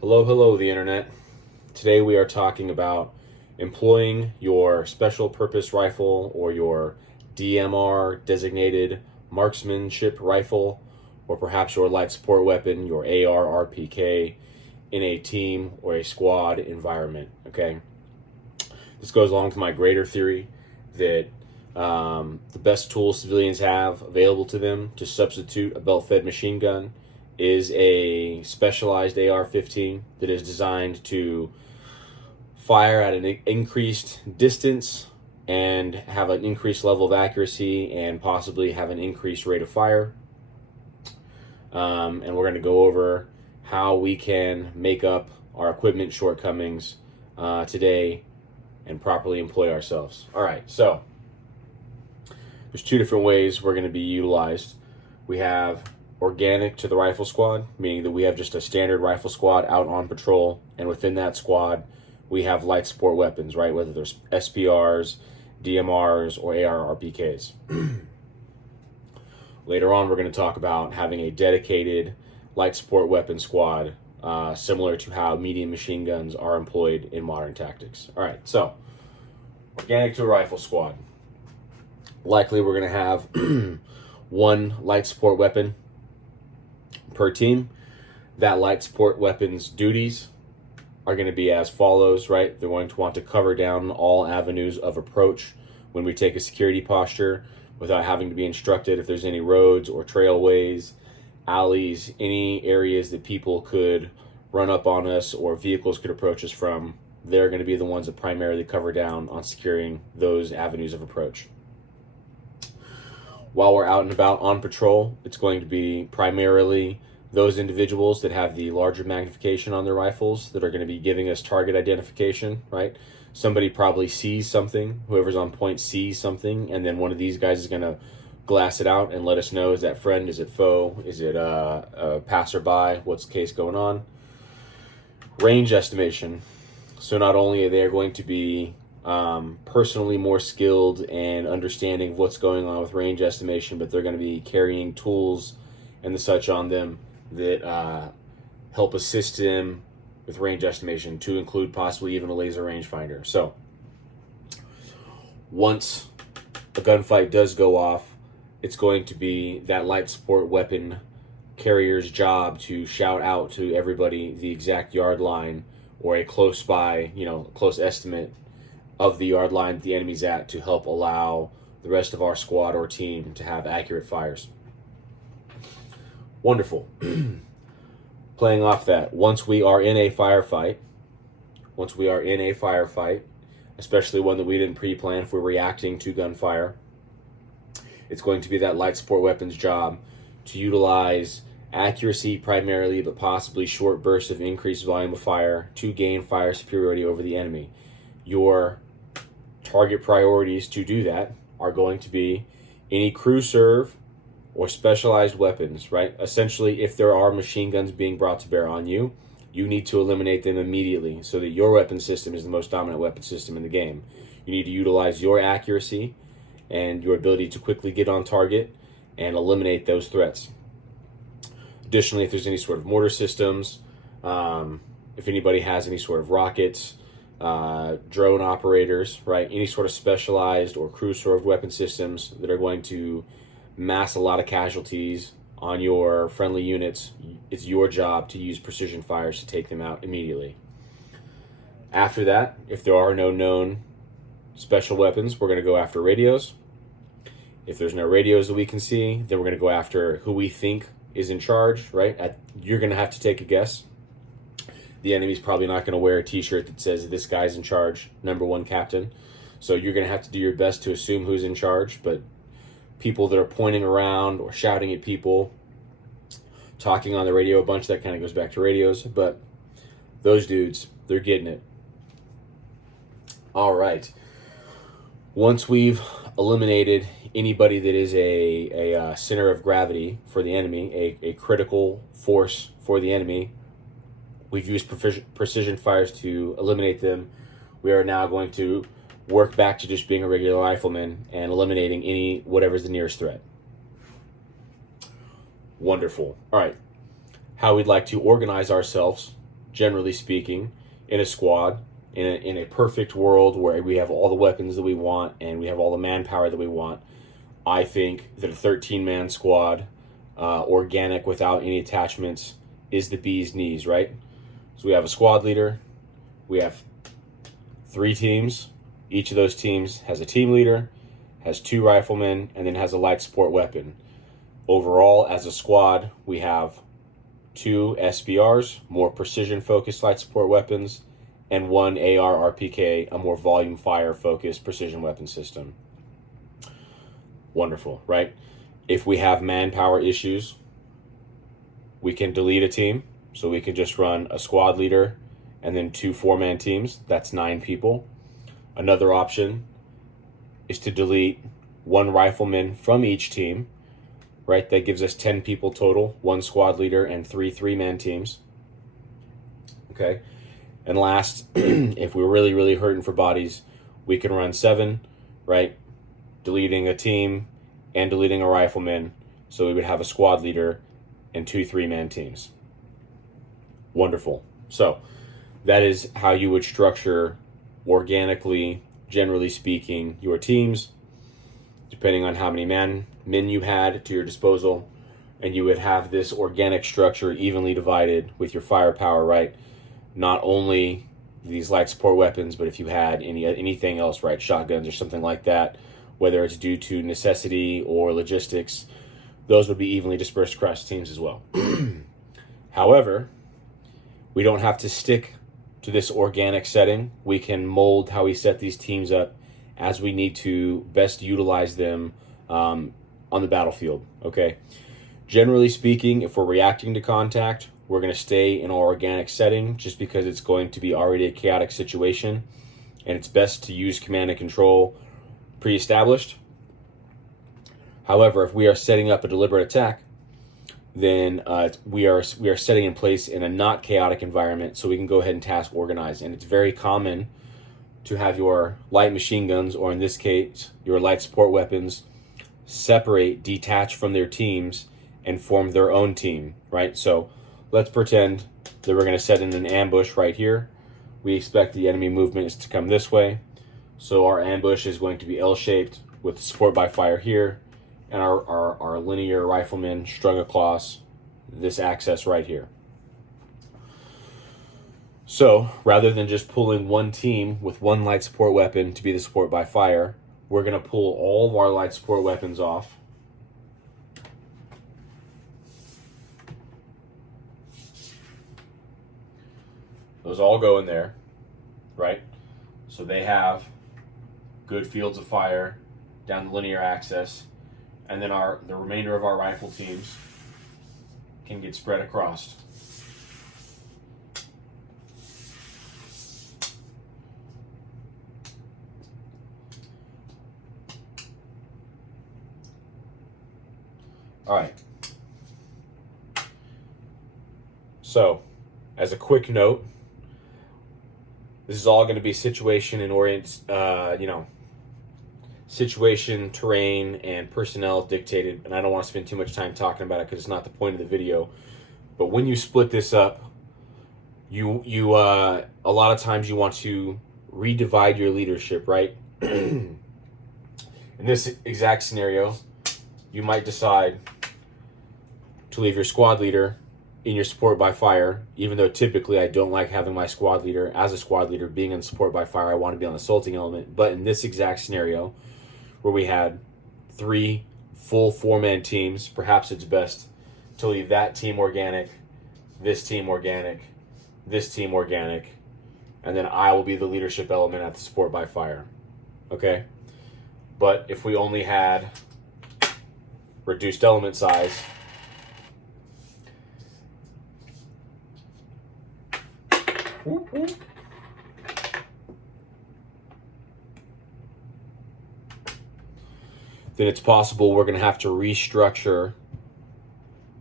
Hello, hello, the internet. Today we are talking about employing your special purpose rifle or your DMR designated marksmanship rifle, or perhaps your light support weapon, your AR-RPK, in a team or a squad environment. Okay, this goes along to my greater theory that the best tool civilians have available to them to substitute a belt-fed machine gun is a specialized AR-15 that is designed to fire at an increased distance and have an increased level of accuracy and possibly have an increased rate of fire. And we're going to go over how we can make up our equipment shortcomings today and properly employ ourselves. All right, so there's two different ways we're going to be utilized. We have organic to the rifle squad, meaning that we have just a standard rifle squad out on patrol, and within that squad we have light support weapons, right? Whether there's SPRs, DMRs, or AR-RPKs. Later on, we're going to talk about having a dedicated light support weapon squad, similar to how medium machine guns are employed in modern tactics. All right, so organic to a rifle squad. Likely we're going to have one light support weapon per team. That light support weapon's duties are going to be as follows, right? They're going to want to cover down all avenues of approach when we take a security posture without having to be instructed if there's any roads or trailways, alleys, any areas that people could run up on us or vehicles could approach us from. They're going to be the ones that primarily cover down on securing those avenues of approach. While we're out and about on patrol, it's going to be primarily those individuals that have the larger magnification on their rifles that are going to be giving us target identification, right? Somebody probably sees something, whoever's on point sees something, and then one of these guys is going to glass it out and let us know, is that friend, is it foe, is it a passerby, what's the case going on? Range estimation. So not only are they going to be personally more skilled and understanding what's going on with range estimation, but they're going to be carrying tools and the such on them that help assist them with range estimation, to include possibly even a laser rangefinder. So once a gunfight does go off, it's going to be that light support weapon carrier's job to shout out to everybody the exact yard line or a close by, close estimate of the yard line the enemy's at, to help allow the rest of our squad or team to have accurate fires. Wonderful. Playing off that, once we are in a firefight, especially one that we didn't pre-plan, if we're reacting to gunfire, it's going to be that light support weapon's job to utilize accuracy primarily, but possibly short bursts of increased volume of fire to gain fire superiority over the enemy. Your target priorities to do that are going to be any crew serve or specialized weapons, right? Essentially, if there are machine guns being brought to bear on you, you need to eliminate them immediately so that your weapon system is the most dominant weapon system in the game. You need to utilize your accuracy and your ability to quickly get on target and eliminate those threats. Additionally, if there's any sort of mortar systems, if anybody has any sort of rockets, drone operators, right? Any sort of specialized or crew-served weapon systems that are going to mass a lot of casualties on your friendly units, it's your job to use precision fires to take them out immediately. After that, if there are no known special weapons, we're going to go after radios. If there's no radios that we can see, then we're going to go after who we think is in charge, right? You're going to have to take a guess. The enemy's probably not going to wear a t-shirt that says this guy's in charge, number one captain. So you're going to have to do your best to assume who's in charge, but people that are pointing around or shouting at people, talking on the radio a bunch, that kind of goes back to radios, but those dudes, they're getting it. All right. Once we've eliminated anybody that is a center of gravity for the enemy, a critical force for the enemy, we've used precision fires to eliminate them. We are now going to work back to just being a regular rifleman and eliminating whatever's the nearest threat. Wonderful. All right. How we'd like to organize ourselves generally speaking, in a squad, in a perfect world where we have all the weapons that we want and we have all the manpower that we want, I think that a 13-man squad, organic without any attachments, is the bee's knees, right? So we have a squad leader, we have 3 teams. Each of those teams has a team leader, has 2 riflemen, and then has a light support weapon. Overall, as a squad, we have 2 SPRs, more precision-focused light support weapons, and 1 AR-RPK, a more volume fire-focused precision weapon system. Wonderful, right? If we have manpower issues, we can delete a team. So we can just run a squad leader and then 2 4-man teams. That's 9 people. Another option is to delete 1 rifleman from each team, right? That gives us 10 people total, 1 squad leader and 3 3-man teams. Okay. And last, if we're really, really hurting for bodies, we can run 7, right? Deleting a team and deleting a rifleman. So we would have a squad leader and 2 3-man teams. Wonderful. So that is how you would structure organically, generally speaking, your teams, depending on how many men you had to your disposal. And you would have this organic structure evenly divided with your firepower, right? Not only these light support weapons, but if you had anything else, right, shotguns or something like that, whether it's due to necessity or logistics, those would be evenly dispersed across teams as well. However, we don't have to stick to this organic setting. We can mold how we set these teams up as we need to best utilize them on the battlefield, okay? Generally speaking, if we're reacting to contact, we're going to stay in our organic setting just because it's going to be already a chaotic situation, and it's best to use command and control pre-established. However, if we are setting up a deliberate attack, then we are setting in place in a not chaotic environment, so we can go ahead and task organize. And it's very common to have your light machine guns, or in this case, your light support weapons, separate, detach from their teams, and form their own team, right? So let's pretend that we're going to set in an ambush right here. We expect the enemy movement is to come this way. So our ambush is going to be L-shaped with support by fire here, and our linear riflemen strung across this axis right here. So rather than just pulling one team with 1 light support weapon to be the support by fire, we're going to pull all of our light support weapons off. Those all go in there, right? So they have good fields of fire down the linear axis, and then the remainder of our rifle teams can get spread across. All right. So, as a quick note, this is all going to be situation and situation, terrain, and personnel dictated, and I don't want to spend too much time talking about it because it's not the point of the video. But when you split this up, you a lot of times you want to redivide your leadership, right? In this exact scenario, you might decide to leave your squad leader in your support by fire, even though typically I don't like having my squad leader as a squad leader being in support by fire. I want to be on the assaulting element. But in this exact scenario, where we had 3 full 4-man teams, perhaps it's best to leave that team organic, this team organic, this team organic, and then I will be the leadership element at the support by fire. Okay? But if we only had reduced element size, then it's possible we're going to have to restructure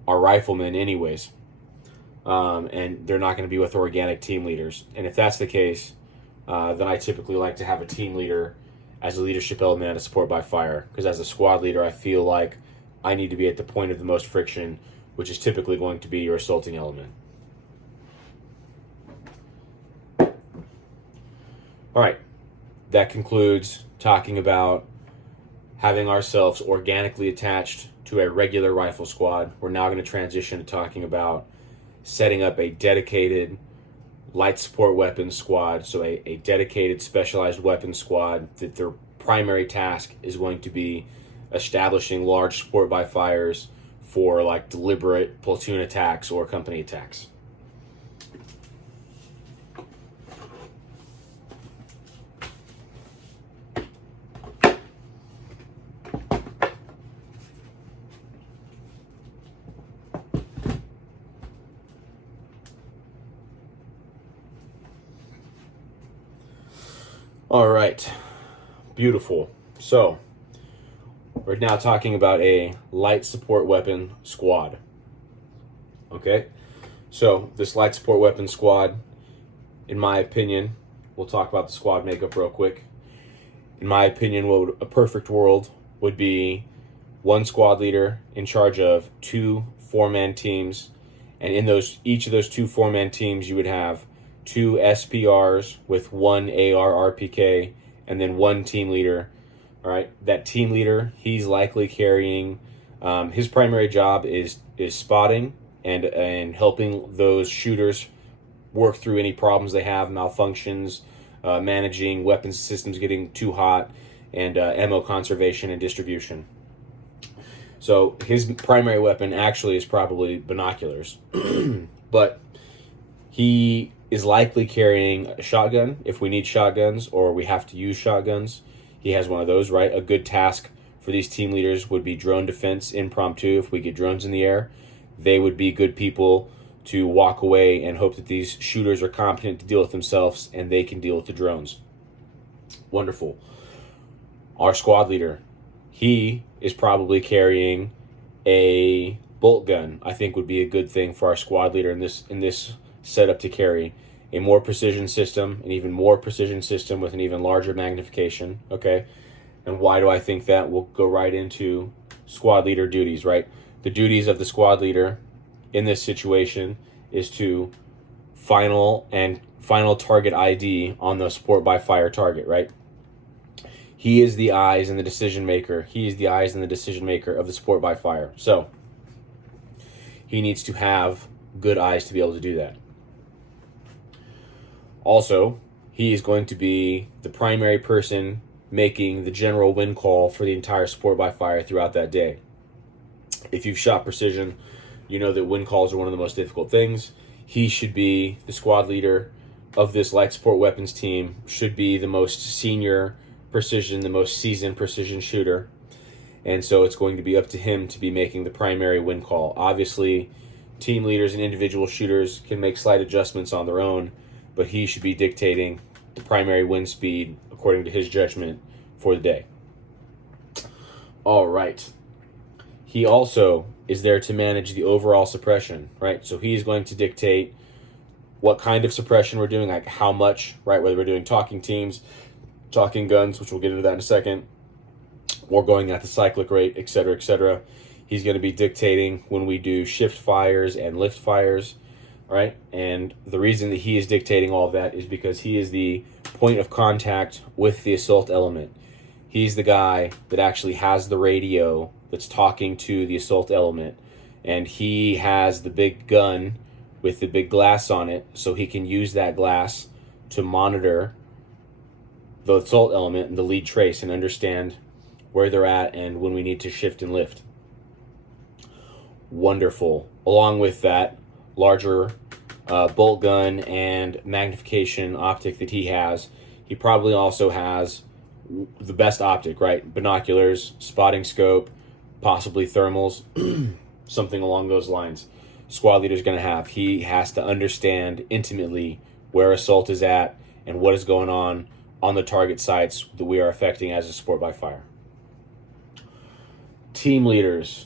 our riflemen anyways. And they're not going to be with organic team leaders. And if that's the case, then I typically like to have a team leader as a leadership element at a support by fire. Because as a squad leader, I feel like I need to be at the point of the most friction, which is typically going to be your assaulting element. All right, that concludes talking about having ourselves organically attached to a regular rifle squad. We're now going to transition to talking about setting up a dedicated light support weapons squad, so a dedicated specialized weapons squad that their primary task is going to be establishing large support by fires for like deliberate platoon attacks or company attacks. All right, beautiful. So we're now talking about a light support weapon squad. Okay, so this light support weapon squad, in my opinion, we'll talk about the squad makeup real quick. In my opinion, what a perfect world would be one squad leader in charge of 2 4-man teams, and in each of those 2 4-man teams, you would have 2 SPRs with 1 AR-RPK, and then 1 team leader. All right, that team leader, he's likely carrying, his primary job is spotting and helping those shooters work through any problems they have, malfunctions, managing weapons systems getting too hot, and ammo conservation and distribution. So his primary weapon actually is probably binoculars, but he is likely carrying a shotgun if we need shotguns or we have to use shotguns. He has one of those, right? A good task for these team leaders would be drone defense impromptu. If we get drones in the air, they would be good people to walk away and hope that these shooters are competent to deal with themselves and they can deal with the drones. Wonderful. Our squad leader, he is probably carrying a bolt gun. I think would be a good thing for our squad leader in this setup to carry. A more precision system, an even more precision system with an even larger magnification, okay? And why do I think that? We'll go right into squad leader duties, right? The duties of the squad leader in this situation is to final target ID on the support by fire target, right? He is the eyes and the decision maker. He is the eyes and the decision maker of the support by fire. So he needs to have good eyes to be able to do that. Also, he is going to be the primary person making the general win call for the entire support by fire throughout that day. If you've shot precision, you know that win calls are one of the most difficult things. He should be the squad leader of this light support weapons team, should be the most senior precision, the most seasoned precision shooter. And so it's going to be up to him to be making the primary win call. Obviously, team leaders and individual shooters can make slight adjustments on their own, but he should be dictating the primary win speed according to his judgment for the day. All right. He also is there to manage the overall suppression, right? So he's going to dictate what kind of suppression we're doing, like how much, right? Whether we're doing talking teams, talking guns, which we'll get into that in a second, or going at the cyclic rate, et cetera, et cetera. He's going to be dictating when we do shift fires and lift fires, right? And the reason that he is dictating all of that is because he is the point of contact with the assault element. He's the guy that actually has the radio that's talking to the assault element, and he has the big gun with the big glass on it, so he can use that glass to monitor the assault element and the lead trace and understand where they're at and when we need to shift and lift. Wonderful. Along with that larger bolt gun and magnification optic that he has, he probably also has the best optic, right? Binoculars, spotting scope, possibly thermals, something along those lines. Squad leader's going to have. He has to understand intimately where assault is at and what is going on the target sites that we are affecting as a support by fire. Team leaders,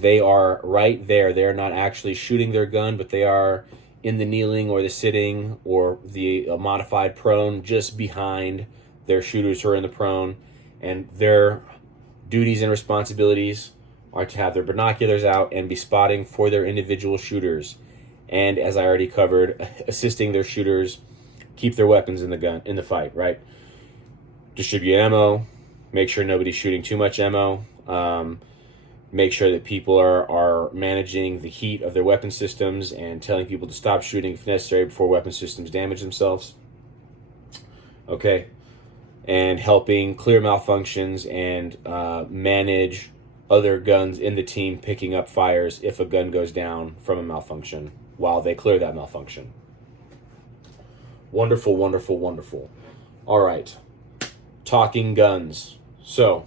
they are right there. They're not actually shooting their gun, but they are in the kneeling or the sitting or the modified prone just behind their shooters who are in the prone. And their duties and responsibilities are to have their binoculars out and be spotting for their individual shooters. And as I already covered, assisting their shooters keep their weapons in the fight, right? Distribute ammo, make sure nobody's shooting too much ammo, make sure that people are managing the heat of their weapon systems and telling people to stop shooting if necessary before weapon systems damage themselves. Okay, and helping clear malfunctions and manage other guns in the team picking up fires if a gun goes down from a malfunction while they clear that malfunction. Wonderful, wonderful, wonderful. All right, talking guns. So,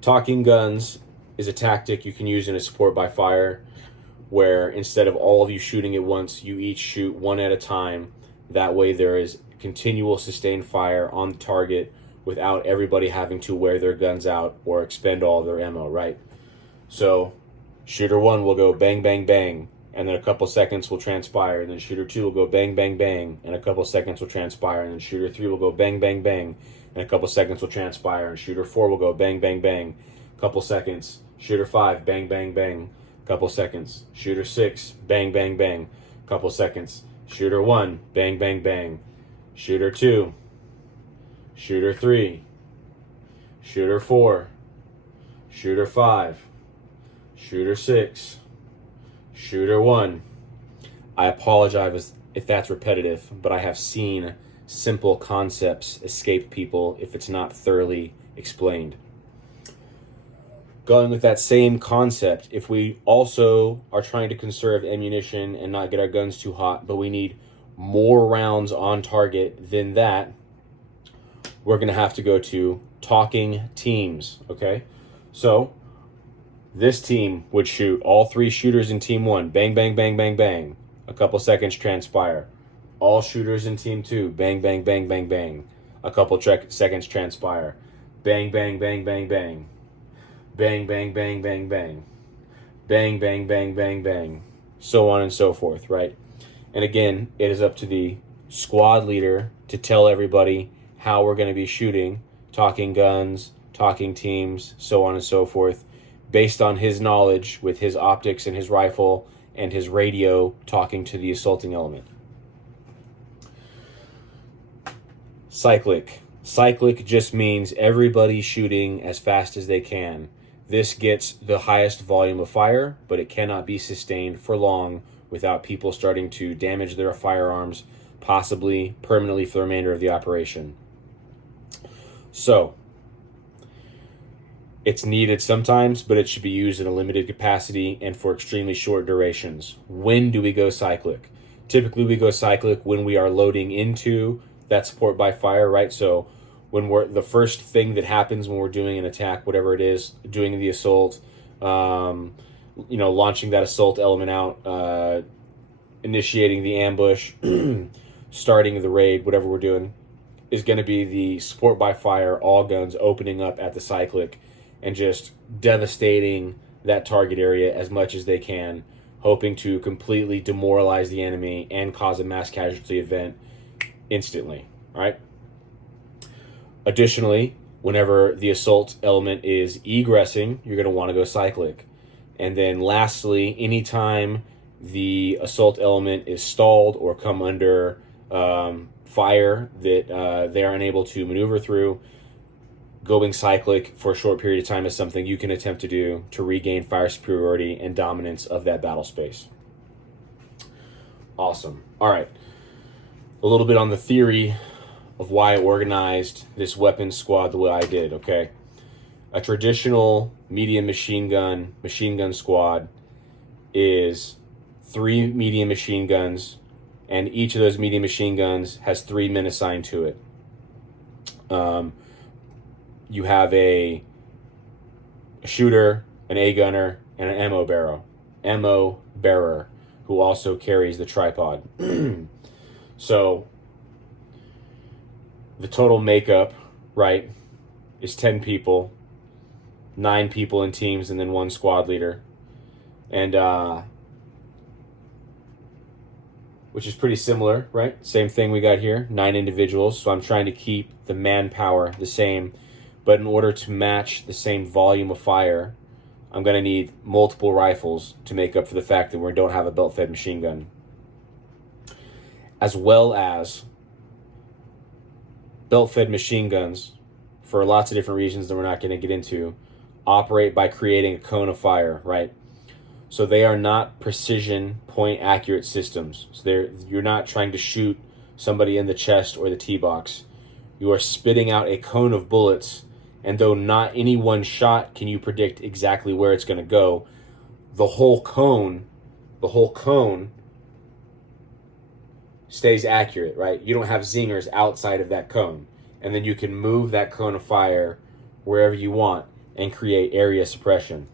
talking guns is a tactic you can use in a support by fire where instead of all of you shooting at once, you each shoot one at a time. That way there is continual sustained fire on the target without everybody having to wear their guns out or expend all their ammo, right? So shooter 1 will go bang, bang, bang, and then a couple seconds will transpire, and then shooter 2 will go bang, bang, bang, and a couple seconds will transpire, and then shooter 3 will go bang, bang, bang, and a couple seconds will transpire, and shooter 4 will go bang, bang, bang, couple seconds, shooter 5, bang, bang, bang, couple seconds, shooter 6, bang, bang, bang, couple seconds, shooter 1, bang, bang, bang, shooter 2, shooter 3, shooter 4, shooter 5, shooter 6, shooter 1. I apologize if that's repetitive, but I have seen simple concepts escape people if it's not thoroughly explained. Going with that same concept, if we also are trying to conserve ammunition and not get our guns too hot, but we need more rounds on target than that, we're going to have to go to talking teams, okay? So this team would shoot all 3 shooters in team 1, bang, bang, bang, bang, bang. A couple seconds transpire. All shooters in team 2, bang, bang, bang, bang, bang. A couple seconds transpire. Bang, bang, bang, bang, bang. Bang, bang, bang, bang, bang. Bang, bang, bang, bang, bang. So on and so forth, right? And again, it is up to the squad leader to tell everybody how we're going to be shooting, talking guns, talking teams, so on and so forth, based on his knowledge with his optics and his rifle and his radio talking to the assaulting element. Cyclic. Cyclic just means everybody shooting as fast as they can. This gets the highest volume of fire, but it cannot be sustained for long without people starting to damage their firearms, possibly permanently for the remainder of the operation. So, it's needed sometimes, but it should be used in a limited capacity and for extremely short durations. When do we go cyclic? Typically, we go cyclic when we are loading into that support by fire, right? So when we're the first thing that happens when we're doing an attack, whatever it is, doing the assault, launching that assault element out, initiating the ambush, starting the raid, whatever we're doing, is going to be the support by fire, all guns opening up at the cyclic and just devastating that target area as much as they can, hoping to completely demoralize the enemy and cause a mass casualty event instantly, right? Additionally, whenever the assault element is egressing, you're going to want to go cyclic. And then lastly, anytime the assault element is stalled or come under fire that they are unable to maneuver through, going cyclic for a short period of time is something you can attempt to do to regain fire superiority and dominance of that battle space. Awesome. All right. A little bit on the theory of why I organized this weapons squad the way I did, okay? A traditional medium machine gun squad is 3 medium machine guns, and each of those medium machine guns has 3 men assigned to it. You have a shooter, an A gunner, and an ammo bearer who also carries the tripod. So the total makeup, right, is 10 people, 9 people in teams, and then 1 squad leader. And which is pretty similar, right? Same thing we got here, 9 individuals. So I'm trying to keep the manpower the same, but in order to match the same volume of fire, I'm going to need multiple rifles to make up for the fact that we don't have a belt-fed machine gun. as well as belt-fed machine guns, for lots of different reasons that we're not going to get into, operate by creating a cone of fire, right? So they are not precision point accurate systems. So you're not trying to shoot somebody in the chest or the tee box. You are spitting out a cone of bullets, and though not any one shot can you predict exactly where it's going to go, the whole cone stays accurate, right? You don't have zingers outside of that cone. And then you can move that cone of fire wherever you want and create area suppression.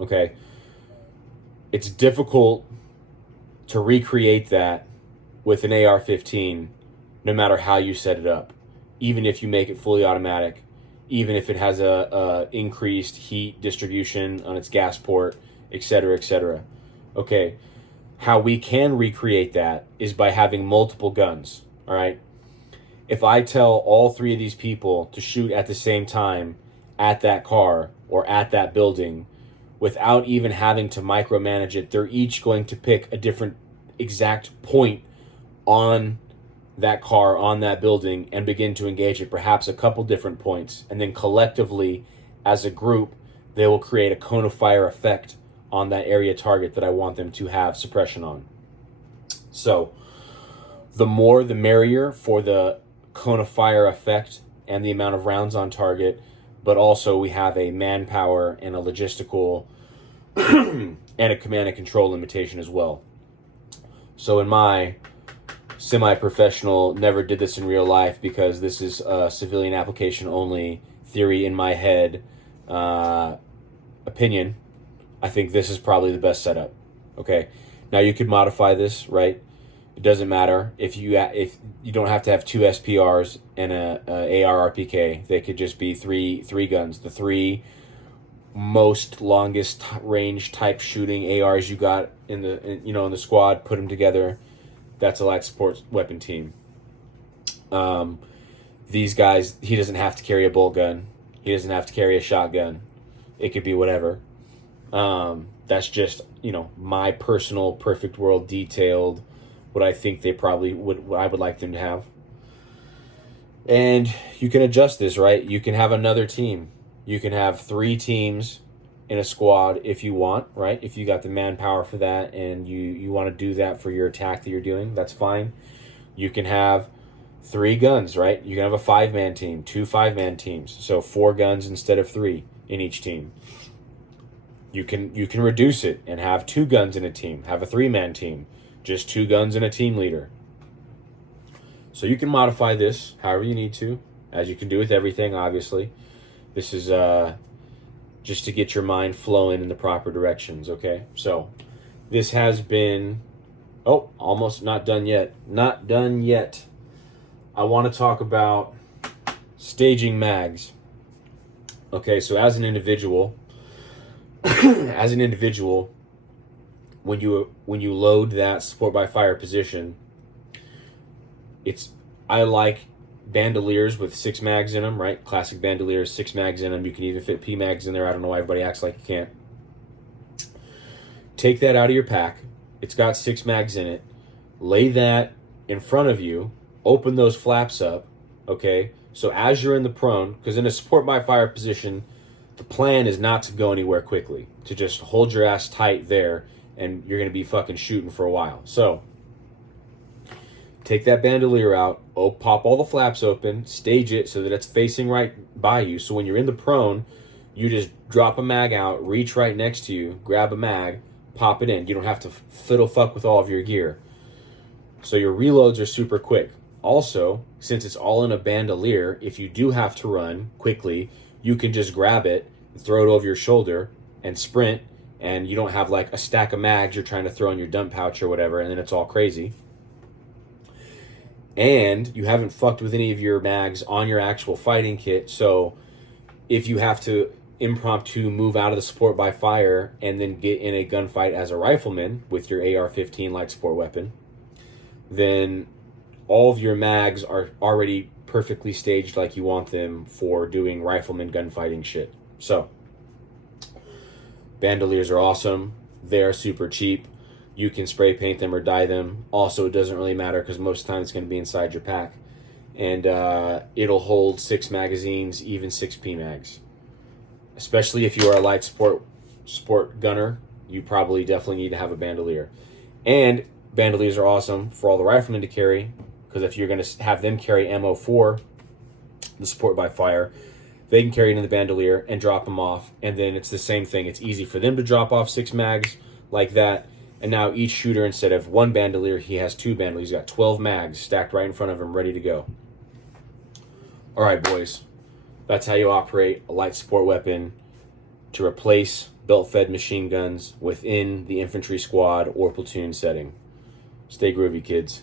Okay? It's difficult to recreate that with an AR-15 no matter how you set it up. Even if you make it fully automatic, even if it has a increased heat distribution on its gas port, etc., etc. Okay? How we can recreate that is by having multiple guns, all right? If I tell all three of these people to shoot at the same time at that car or at that building without even having to micromanage it, they're each going to pick a different exact point on that car, on that building, and begin to engage at perhaps a couple different points. And then collectively, as a group, they will create a cone of fire effect on that area target that I want them to have suppression on. So the more the merrier for the cone of fire effect and the amount of rounds on target, but also we have a manpower and a logistical and a command and control limitation as well. So in my semi-professional, never did this in real life because this is a civilian application only theory in my head opinion, I think this is probably the best setup. Okay, now you could modify this, right? It doesn't matter if you don't have to have two SPRs and a AR-RPK. They could just be three guns. The three most longest range type shooting ARs you got in the squad. Put them together. That's a light support weapon team. These guys, he doesn't have to carry a bolt gun. He doesn't have to carry a shotgun. It could be whatever. That's just my personal perfect world detailed. What I think they probably what I would like them to have. And you can adjust this, right? You can have another team. You can have 3 teams in a squad if you want, right? If you got the manpower for that and you want to do that for your attack that you're doing, that's fine. You can have 3 guns, right? You can have a 5-man team, 2 5-man teams. So 4 guns instead of 3 in each team. You can reduce it and have 2 guns in a team. Have a 3-man team. Just 2 guns and a team leader. So you can modify this however you need to, as you can do with everything, obviously. This is just to get your mind flowing in the proper directions, okay? So this has been, almost not done yet. Not done yet. I want to talk about staging mags. Okay, so as an individual, when you load that support by fire position, I like bandoliers with 6 mags in them, right? Classic bandoliers, 6 mags in them. You can even fit P mags in there. I don't know why everybody acts like you can't. Take that out of your pack. It's got 6 mags in it. Lay that in front of you. Open those flaps up, okay? So as you're in the prone, because in a support by fire position, the plan is not to go anywhere quickly, to just hold your ass tight there, and you're going to be fucking shooting for a while. So take that bandolier out, pop all the flaps open, stage it so that it's facing right by you. So when you're in the prone, you just drop a mag out, reach right next to you, grab a mag, pop it in. You don't have to fiddle fuck with all of your gear. So your reloads are super quick. Also, since it's all in a bandolier, if you do have to run quickly, you can just grab it, throw it over your shoulder, and sprint, and you don't have like a stack of mags you're trying to throw in your dump pouch or whatever, and then it's all crazy. And you haven't fucked with any of your mags on your actual fighting kit, so if you have to impromptu move out of the support by fire and then get in a gunfight as a rifleman with your AR-15 light support weapon, then all of your mags are already perfectly staged like you want them for doing rifleman gunfighting shit. So bandoliers are awesome. They're super cheap. You can spray paint them or dye them. Also, it doesn't really matter because most of the time it's going to be inside your pack. And it'll hold 6 magazines, even 6 PMags. Especially if you are a light sport gunner, you probably definitely need to have a bandolier. And bandoliers are awesome for all the riflemen to carry, because if you're going to have them carry ammo for the support by fire, they can carry it in the bandolier and drop them off, and then it's the same thing. It's easy for them to drop off 6 mags like that, and now each shooter, instead of 1 bandolier, he has 2 bandoliers. He's got 12 mags stacked right in front of him, ready to go. All right, boys. That's how you operate a light support weapon to replace belt-fed machine guns within the infantry squad or platoon setting. Stay groovy, kids.